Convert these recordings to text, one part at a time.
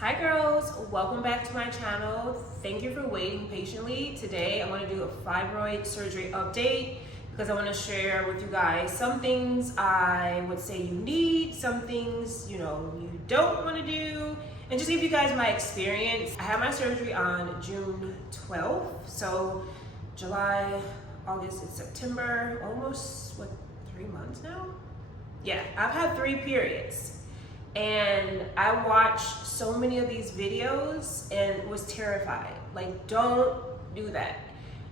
Hi girls, welcome back to my channel. Thank you for waiting patiently. Today I want to do a fibroid surgery update because I want to share with you guys some things I would say you need, some things you don't want to do, and just give you guys my experience. I had my surgery on June 12th, so July, August, and September, almost 3 months now? Yeah, I've had 3 periods. And I watched so many of these videos and was terrified. Like, don't do that.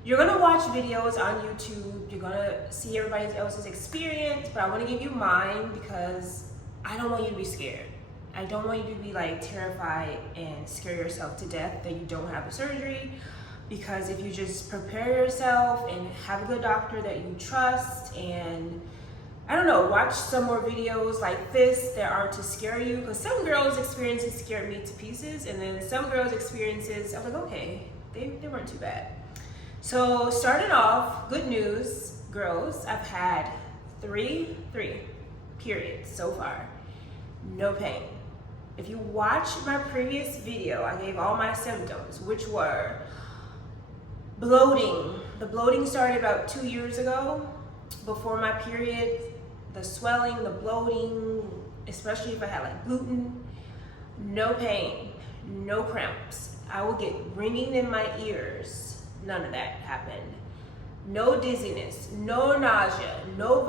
You're gonna watch videos on YouTube, you're gonna see everybody else's experience, but I wanna give you mine because I don't want you to be scared. I don't want you to be like terrified and scare yourself to death that you don't have a surgery, because if you just prepare yourself and have a good doctor that you trust and I don't know, watch some more videos like this that aren't to scare you, because some girls' experiences scared me to pieces, and then some girls' experiences, I was like, okay, they weren't too bad. So starting off, good news, girls, I've had three periods so far, no pain. If you watch my previous video, I gave all my symptoms, which were bloating. The bloating started about 2 years ago, before my period. The swelling, the bloating, especially if I had like gluten, no pain, no cramps. I would get ringing in my ears. None of that happened. No dizziness, no nausea, no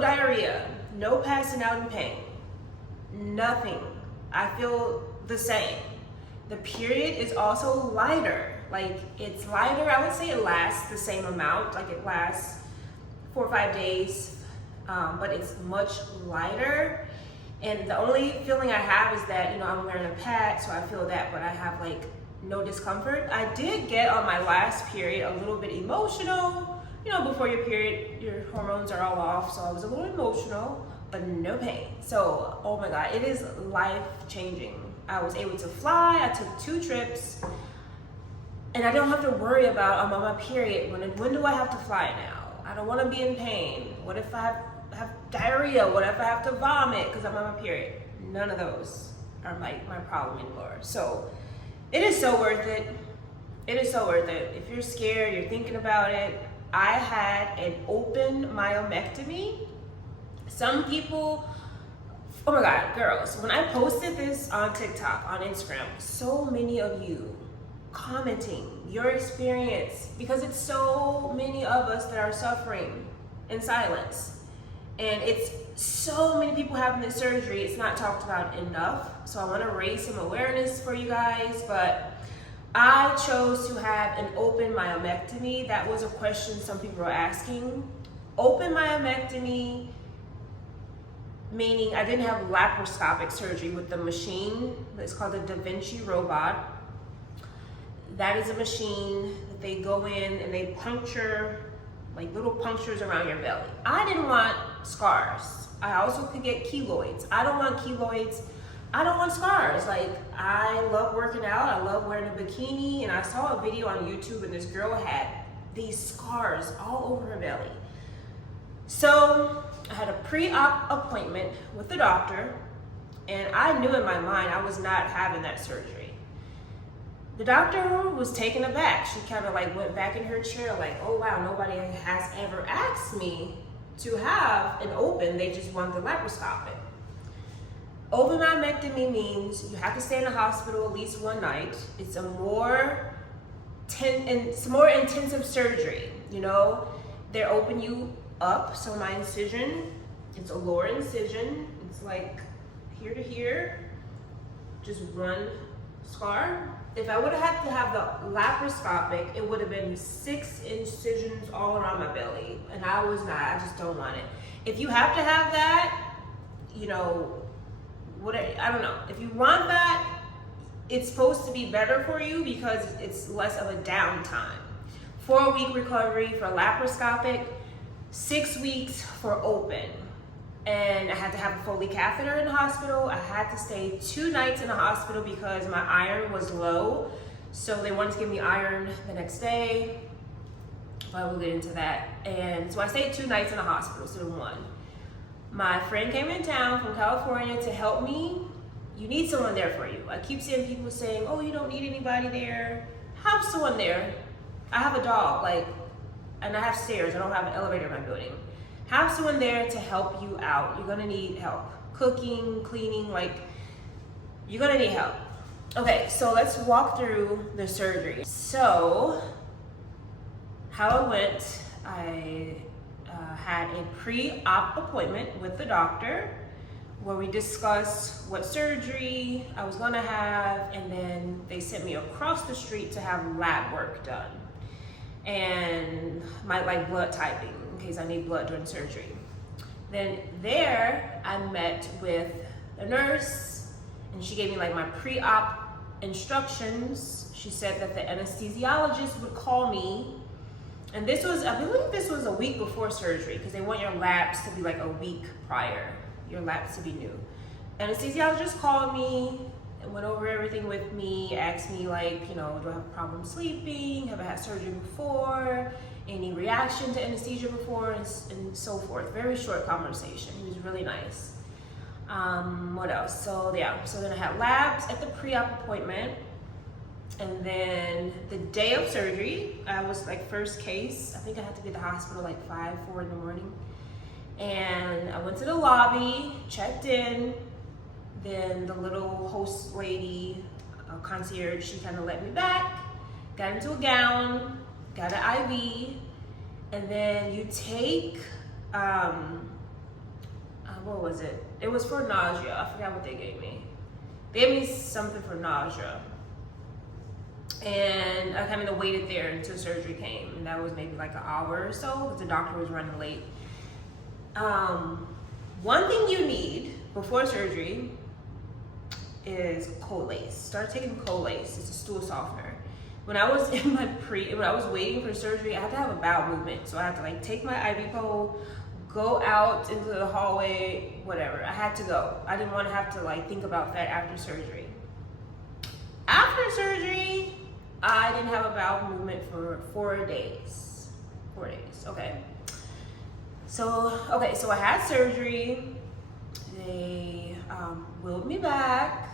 diarrhea, no passing out in pain. Nothing. I feel the same. The period is also lighter. Like, it's lighter. I would say it lasts the same amount. Like, it lasts 4 or 5 days. But it's much lighter, and the only feeling I have is that I'm wearing a pad, so I feel that, but I have like no discomfort. I did get on my last period a little bit emotional. Before your period, your hormones are all off, so I was a little emotional, but no pain. So, oh my God, it is life-changing. I was able to fly. I took 2 trips, and I don't have to worry about I'm on my period. When do I have to fly now? I don't want to be in pain. What if I have diarrhea? What if I have to vomit because I'm on my period? None of those are my problem anymore. So it is so worth it. It is so worth it. If you're scared, you're thinking about it. I had an open myomectomy. Some people, oh my God, girls, when I posted this on TikTok, on Instagram, so many of you commenting your experience, because it's so many of us that are suffering in silence, and it's so many people having this surgery. It's not talked about enough, so I want to raise some awareness for you guys. But I chose to have an open myomectomy. That was a question some people were asking. Open myomectomy meaning I didn't have laparoscopic surgery with the machine. It's called the Da Vinci robot. That is a machine that they go in and they puncture, like little punctures around your belly. I didn't want scars. I also could get keloids. I don't want keloids. I don't want scars. Like, I love working out. I love wearing a bikini. And I saw a video on YouTube and this girl had these scars all over her belly. So I had a pre-op appointment with the doctor, and I knew in my mind I was not having that surgery. The doctor was taken aback. She kind of like went back in her chair like, oh wow, nobody has ever asked me to have an open. They just want the laparoscopic. Open myomectomy means you have to stay in the hospital at least 1 night. It's a more intensive surgery. They open you up. So my incision, it's a lower incision. It's like here to here, just 1 scar. If I would have had to have the laparoscopic, it would have been 6 incisions all around my belly, and I was not. I just don't want it. If you have to have that, I don't know. If you want that, it's supposed to be better for you because it's less of a downtime. 4-week recovery for laparoscopic, 6 weeks for open. And I had to have a Foley catheter in the hospital. I had to stay 2 nights in the hospital because my iron was low. So they wanted to give me iron the next day. But we'll get into that. And so I stayed 2 nights in the hospital instead of 1. My friend came in town from California to help me you need someone there for you. I keep seeing people saying, oh, you don't need anybody there. Have someone there. I have a dog, like, and I have stairs. I don't have an elevator in my building. Have someone there to help you out. You're gonna need help. Cooking, cleaning, like, you're gonna need help. Okay, so let's walk through the surgery. So, how it went, I had a pre-op appointment with the doctor where we discussed what surgery I was gonna have, and then they sent me across the street to have lab work done and my like blood typing in case I need blood during surgery. Then there I met with a nurse and she gave me like my pre-op instructions. She said that the anesthesiologist would call me, and this was, I believe this was a week before surgery because they want your labs to be like a week prior, your labs to be new. Anesthesiologist called me and went over everything with me, asked me like, you know, do I have a problem sleeping? Have I had surgery before? Any reaction to anesthesia before? And so forth. Very short conversation. He was really nice. What else? So yeah, so then I had labs at the pre-op appointment. And then the day of surgery, I was like first case. I think I had to be at the hospital like 4 in the morning. And I went to the lobby, checked in. Then the little host lady, concierge, she kind of let me back, got into a gown, got an IV, and then you take, what was it? It was for nausea. I forgot what they gave me. They gave me something for nausea. And I kind of waited there until surgery came, and that was maybe like an hour or so because the doctor was running late. One thing you need before surgery is Colace. Start taking Colace. It's a stool softener. When I was in my when I was waiting for surgery, I had to have a bowel movement. So I had to like take my IV pole, go out into the hallway, whatever. I had to go. I didn't want to have to like think about that after surgery. After surgery, I didn't have a bowel movement for 4 days. 4 days, okay. So I had surgery. They wheeled me back,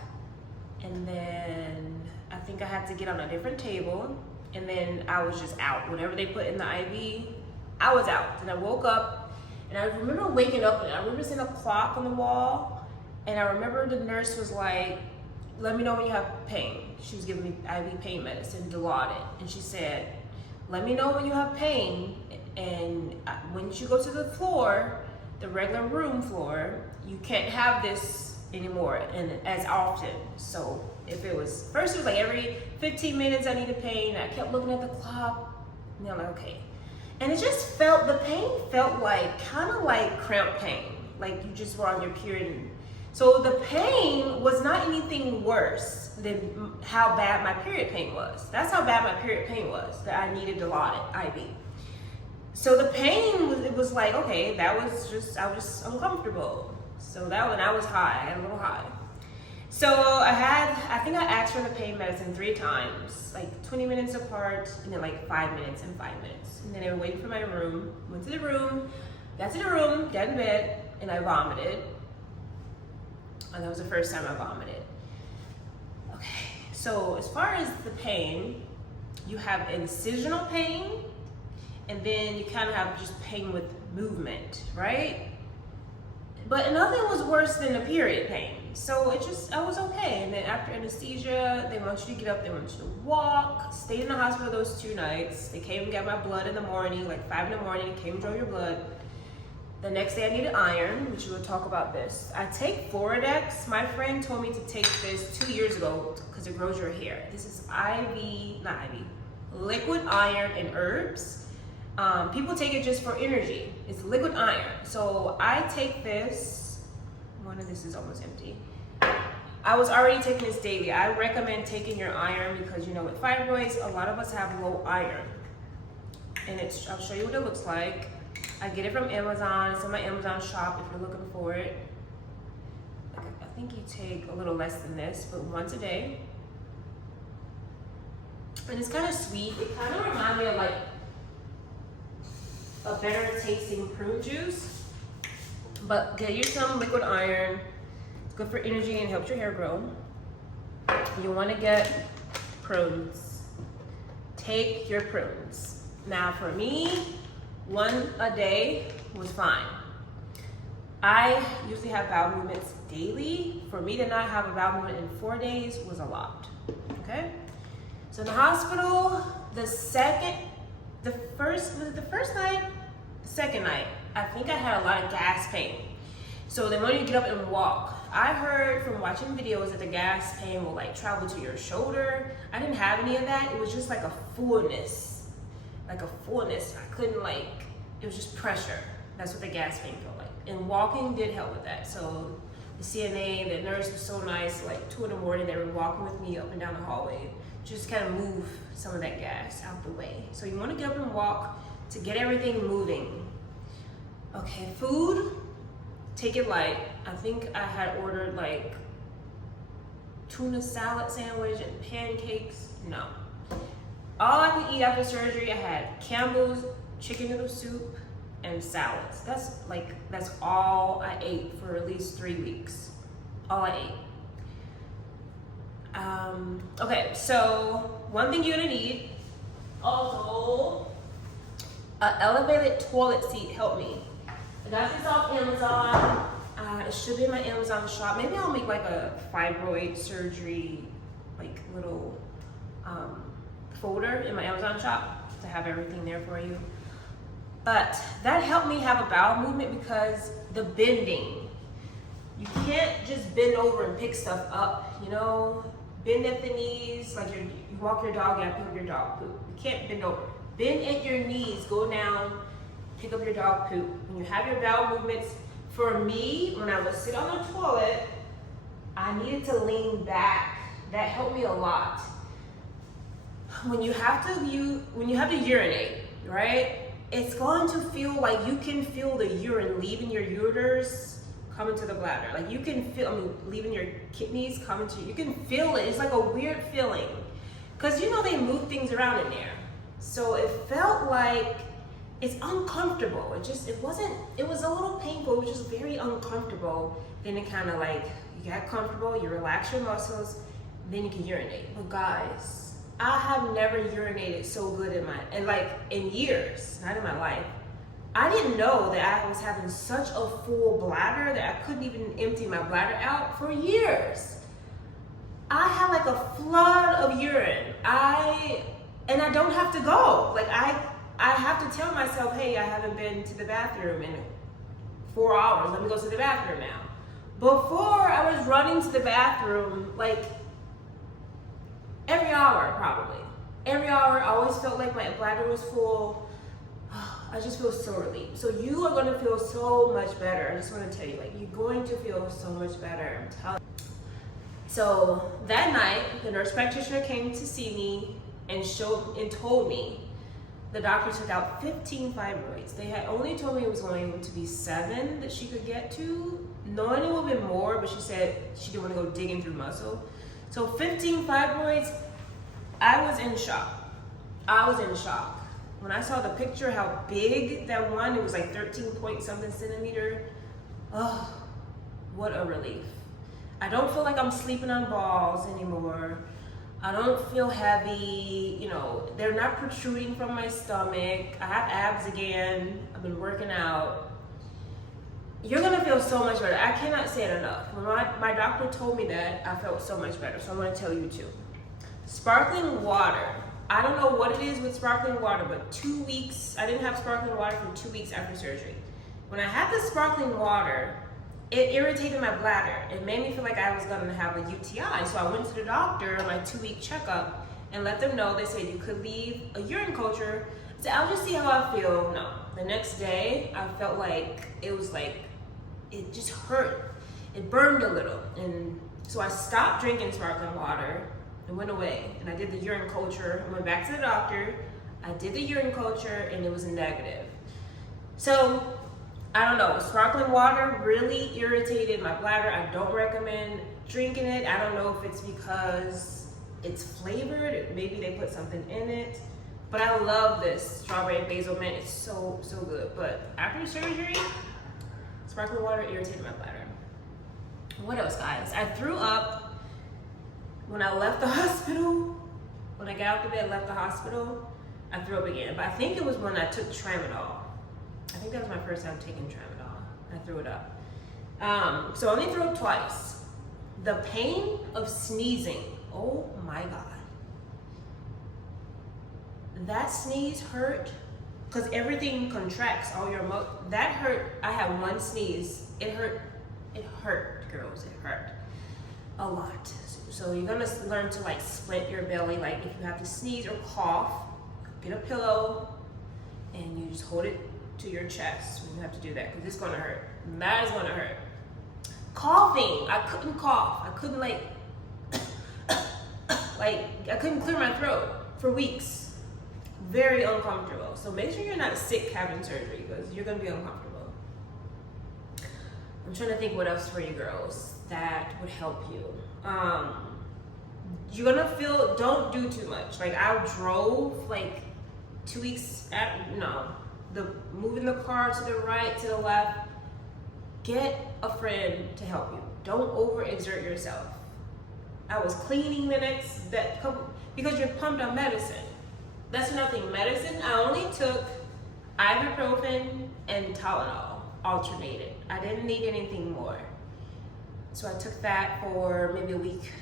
and then I think I had to get on a different table, and then I was just out. Whatever they put in the IV, I was out. And I woke up, and I remember waking up, and I remember seeing a clock on the wall, and I remember the nurse was like, let me know when you have pain. She was giving me IV pain medicine, Dilaudid, and she said, let me know when you have pain, and once you go to the floor, the regular room floor, you can't have this anymore and as often. So if it was, first it was like every 15 minutes I needed pain. I kept looking at the clock, and I'm like, okay. And it just felt, the pain felt like, kind of like cramp pain, like you just were on your period. So the pain was not anything worse than how bad my period pain was. That's how bad my period pain was, that I needed Dilaudid IV. So the pain was, it was like, okay, that was just, I was just uncomfortable. So that one, I was high, I got a little high. So I think I asked for the pain medicine 3 times, like 20 minutes apart, and then like 5 minutes and 5 minutes. And then they were waiting for my room, went to the room, got in bed, and I vomited. And that was the first time I vomited. Okay, so as far as the pain, you have incisional pain, and then you kind of have just pain with movement, right? But nothing was worse than the period pain. So it just, I was okay. And then after anesthesia, they want you to get up, they want you to walk. Stayed in the hospital those 2 nights. They came and got my blood in the morning, like 5 in the morning, came and drew your blood. The next day I needed iron, which we will talk about this. I take Floridex. My friend told me to take this 2 years ago because it grows your hair. This is liquid iron and herbs. People take it just for energy. It's liquid iron. So I take this, one of this is almost empty. I was already taking this daily. I recommend taking your iron because, you know, with fibroids, a lot of us have low iron. And I'll show you what it looks like. I get it from Amazon. It's in my Amazon shop if you're looking for it. I think you take a little less than this, but once a day. And it's kind of sweet. It kind of reminds me of like a better tasting prune juice. But get you some liquid iron. It's good for energy and helps your hair grow. You want to get prunes. Take your prunes. Now for me, 1 a day was fine. I usually have bowel movements daily. For me to not have a bowel movement in 4 days was a lot, okay? So in the hospital, the second night, I think I had a lot of gas pain. So then when you get up and walk, I heard from watching videos that the gas pain will like travel to your shoulder. I didn't have any of that. It was just like a fullness. I couldn't it was just pressure. That's what the gas pain felt like. And walking did help with that. So the CNA, the nurse was so nice, like 2 in the morning, they were walking with me up and down the hallway, just kind of move some of that gas out the way. So you want to get up and walk to get everything moving. Okay, food, take it light. I think I had ordered like tuna salad sandwich and pancakes. No. All I could eat after surgery, I had Campbell's chicken noodle soup and salads. That's all I ate for at least 3 weeks. All I ate. Okay, so one thing you're gonna need, also, an elevated toilet seat helped me. I got this off Amazon. It should be in my Amazon shop. Maybe I'll make like a fibroid surgery, like little folder in my Amazon shop to have everything there for you. But that helped me have a bowel movement because the bending. You can't just bend over and pick stuff up, you know? Bend at the knees, like you walk your dog and pick up your dog poop. You can't bend over. Bend at your knees, go down, pick up your dog poop. When you have your bowel movements, for me, when I would sit on the toilet, I needed to lean back. That helped me a lot. When you have to urinate, right? It's going to feel like you can feel the urine leaving your ureters coming to the bladder. Like you can feel, leaving your kidneys coming to you. You can feel it. It's like a weird feeling. Because you know they move things around in there. So it felt like it's uncomfortable. It was a little painful. It was just very uncomfortable. Then it kind of like, you get comfortable, you relax your muscles, then you can urinate. But guys, I have never urinated so good in years, not in my life. I didn't know that I was having such a full bladder that I couldn't even empty my bladder out for years. I had like a flood of urine. And I don't have to go. Like I have to tell myself, hey, I haven't been to the bathroom in 4 hours. Let me go to the bathroom now. Before, I was running to the bathroom like every hour, probably. Every hour, I always felt like my bladder was full. I just feel so relieved. So you are gonna feel so much better. I just wanna tell you, like, you're going to feel so much better, I'm telling you. So that night, the nurse practitioner came to see me and told me the doctor took out 15 fibroids. They had only told me it was going to be 7 that she could get to. Knowing it would have been more, but she said she didn't want to go digging through muscle. So 15 fibroids, I was in shock. When I saw the picture, how big that one, it was like 13 point something centimeter. Oh, what a relief. I don't feel like I'm sleeping on balls anymore. I don't feel heavy, you know, they're not protruding from my stomach. I have abs again. I've been working out. You're gonna feel so much better. I cannot say it enough. When my doctor told me that, I felt so much better. So I'm gonna tell you too. Sparkling water. I don't know what it is with sparkling water, but 2 weeks, I didn't have sparkling water for 2 weeks after surgery. When I had the sparkling water, it irritated my bladder. It made me feel like I was gonna have a UTI. So I went to the doctor on my 2-week checkup and let them know. They said you could leave a urine culture. I said, I'll just see how I feel. No. The next day, I felt like it just hurt. It burned a little. And so I stopped drinking sparkling water and went away. And I did the urine culture. I went back to the doctor. I did the urine culture and it was negative. So I don't know, sparkling water really irritated my bladder. I don't recommend drinking it. I don't know if it's because it's flavored, maybe they put something in it, but I love this strawberry basil mint. It's so, so good. But after surgery, sparkling water irritated my bladder. What else, guys? I threw up when I left the hospital. When I got out of bed, left the hospital, I threw up again. But I think it was when I took tramadol. I think that was my first time taking tramadol. I threw it up. So I only threw up twice. The pain of sneezing, oh my God. That sneeze hurt because everything contracts, all your that hurt. I had one sneeze. It hurt, girls, it hurt a lot. So you're gonna learn to like split your belly. Like if you have to sneeze or cough, get a pillow and you just hold it to your chest when you have to do that, because it's gonna hurt. That is gonna hurt. Coughing, I couldn't cough. I couldn't like I couldn't clear my throat for weeks. Very uncomfortable. So make sure you're not sick having surgery, because you're gonna be uncomfortable. I'm trying to think what else for you girls that would help you. You're gonna feel, don't do too much. Like I drove like 2 weeks moving the car to the right, to the left. Get a friend to help you. Don't overexert yourself. I was cleaning because you're pumped on medicine. That's nothing. Medicine, I only took ibuprofen and Tylenol, alternated. I didn't need anything more. So I took that for maybe a week,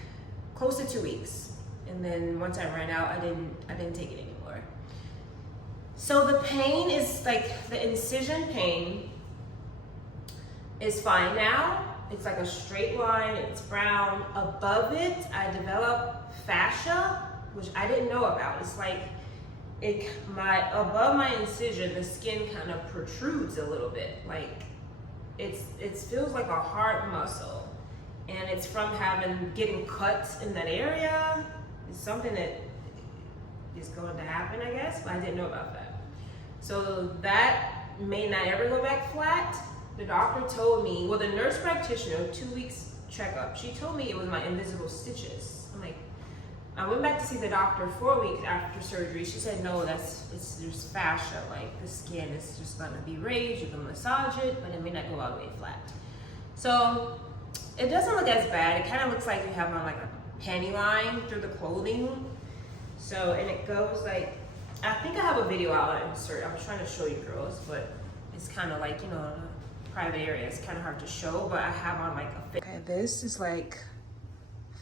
close to 2 weeks. And then once I ran out, I didn't take it anymore. So the pain is like, the incision pain is fine now. It's like a straight line, it's brown. Above it, I developed fascia, which I didn't know about. It's like, above my incision, the skin kind of protrudes a little bit. Like, it feels like a hard muscle. And it's from getting cuts in that area. It's something that is going to happen, I guess, but I didn't know about that. So that may not ever go back flat. The doctor told me, well, the nurse practitioner, 2 weeks checkup, she told me it was my invisible stitches. I'm like, I went back to see the doctor 4 weeks after surgery. She said, no, there's fascia, like the skin is just gonna be raised, you can massage it, but it may not go all the way flat. So it doesn't look as bad. It kind of looks like you have on like a panty line through the clothing. So, and it goes like, I think I have a video I'll insert. I was trying to show you girls, but it's kind of like, private area. It's kind of hard to show, but I have on like a fit. Okay, this is like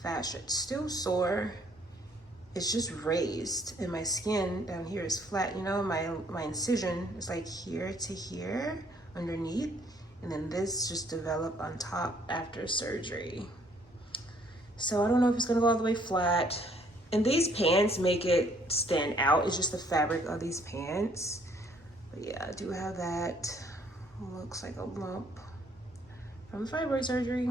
fascia. It's still sore. It's just raised, and my skin down here is flat. My incision is like here to here underneath, and then this just developed on top after surgery. So I don't know if it's gonna go all the way flat. And these pants make it stand out. It's just the fabric of these pants. But yeah, I do have that. Looks like a lump from fibroid surgery.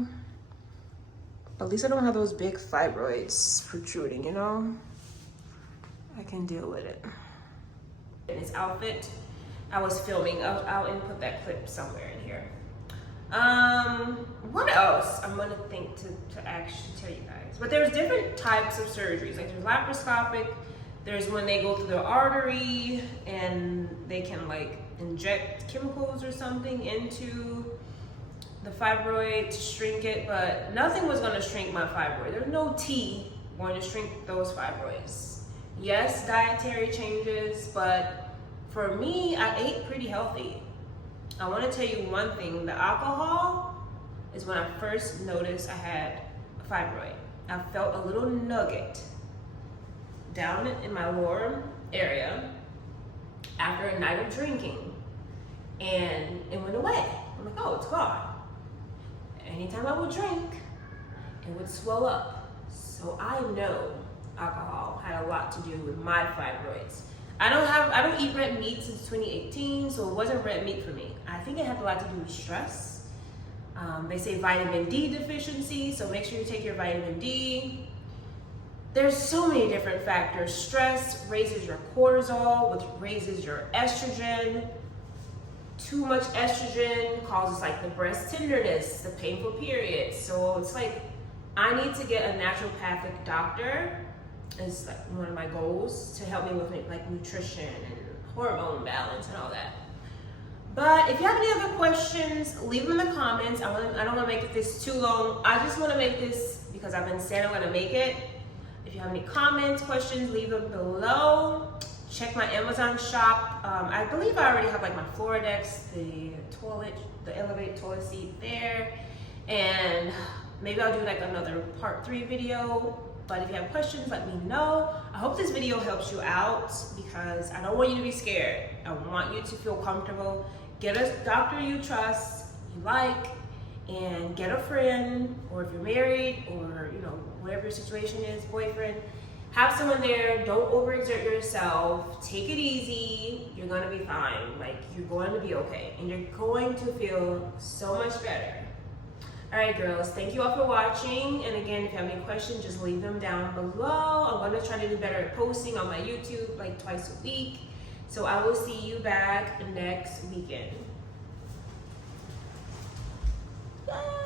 But at least I don't have those big fibroids protruding, I can deal with it. In this outfit, I was filming. I'll input that clip somewhere in here. What else I'm gonna think to actually tell you guys? But there's different types of surgeries. Like there's laparoscopic, there's when they go through the artery and they can like inject chemicals or something into the fibroid to shrink it, but nothing was gonna shrink my fibroid. There's no tea going to shrink those fibroids. Yes, dietary changes, but for me, I ate pretty healthy. I wanna tell you one thing, the alcohol is when I first noticed I had a fibroid. I felt a little nugget down in my lower area after a night of drinking, and it went away. I'm like, oh, it's gone. Anytime I would drink, it would swell up. So I know alcohol had a lot to do with my fibroids. I don't eat red meat since 2018, so it wasn't red meat for me. I think it had a lot to do with stress. They say vitamin D deficiency, so make sure you take your vitamin D. There's so many different factors. Stress raises your cortisol, which raises your estrogen. Too much estrogen causes like the breast tenderness, the painful periods. So it's like, I need to get a naturopathic doctor. It's like one of my goals to help me with like nutrition and hormone balance and all that. But if you have any other questions, leave them in the comments. I don't want to make this too long. I just want to make this because I've been saying I'm going to make it. If you have any comments, questions, leave them below. Check my Amazon shop. I believe I already have like my Floradex, the toilet, the elevated toilet seat there. And maybe I'll do like another part 3 video. But if you have questions, let me know. I hope this video helps you out because I don't want you to be scared. I want you to feel comfortable. Get a doctor you trust, you like, and get a friend, or if you're married, or you know, whatever your situation is, boyfriend, have someone there. Don't overexert yourself. Take it easy. You're gonna be fine. Like, you're going to be okay, and you're going to feel so much better. All right, girls, thank you all for watching. And again, if you have any questions, just leave them down below. I'm gonna try to do better at posting on my YouTube like twice a week. So I will see you back next weekend. Bye.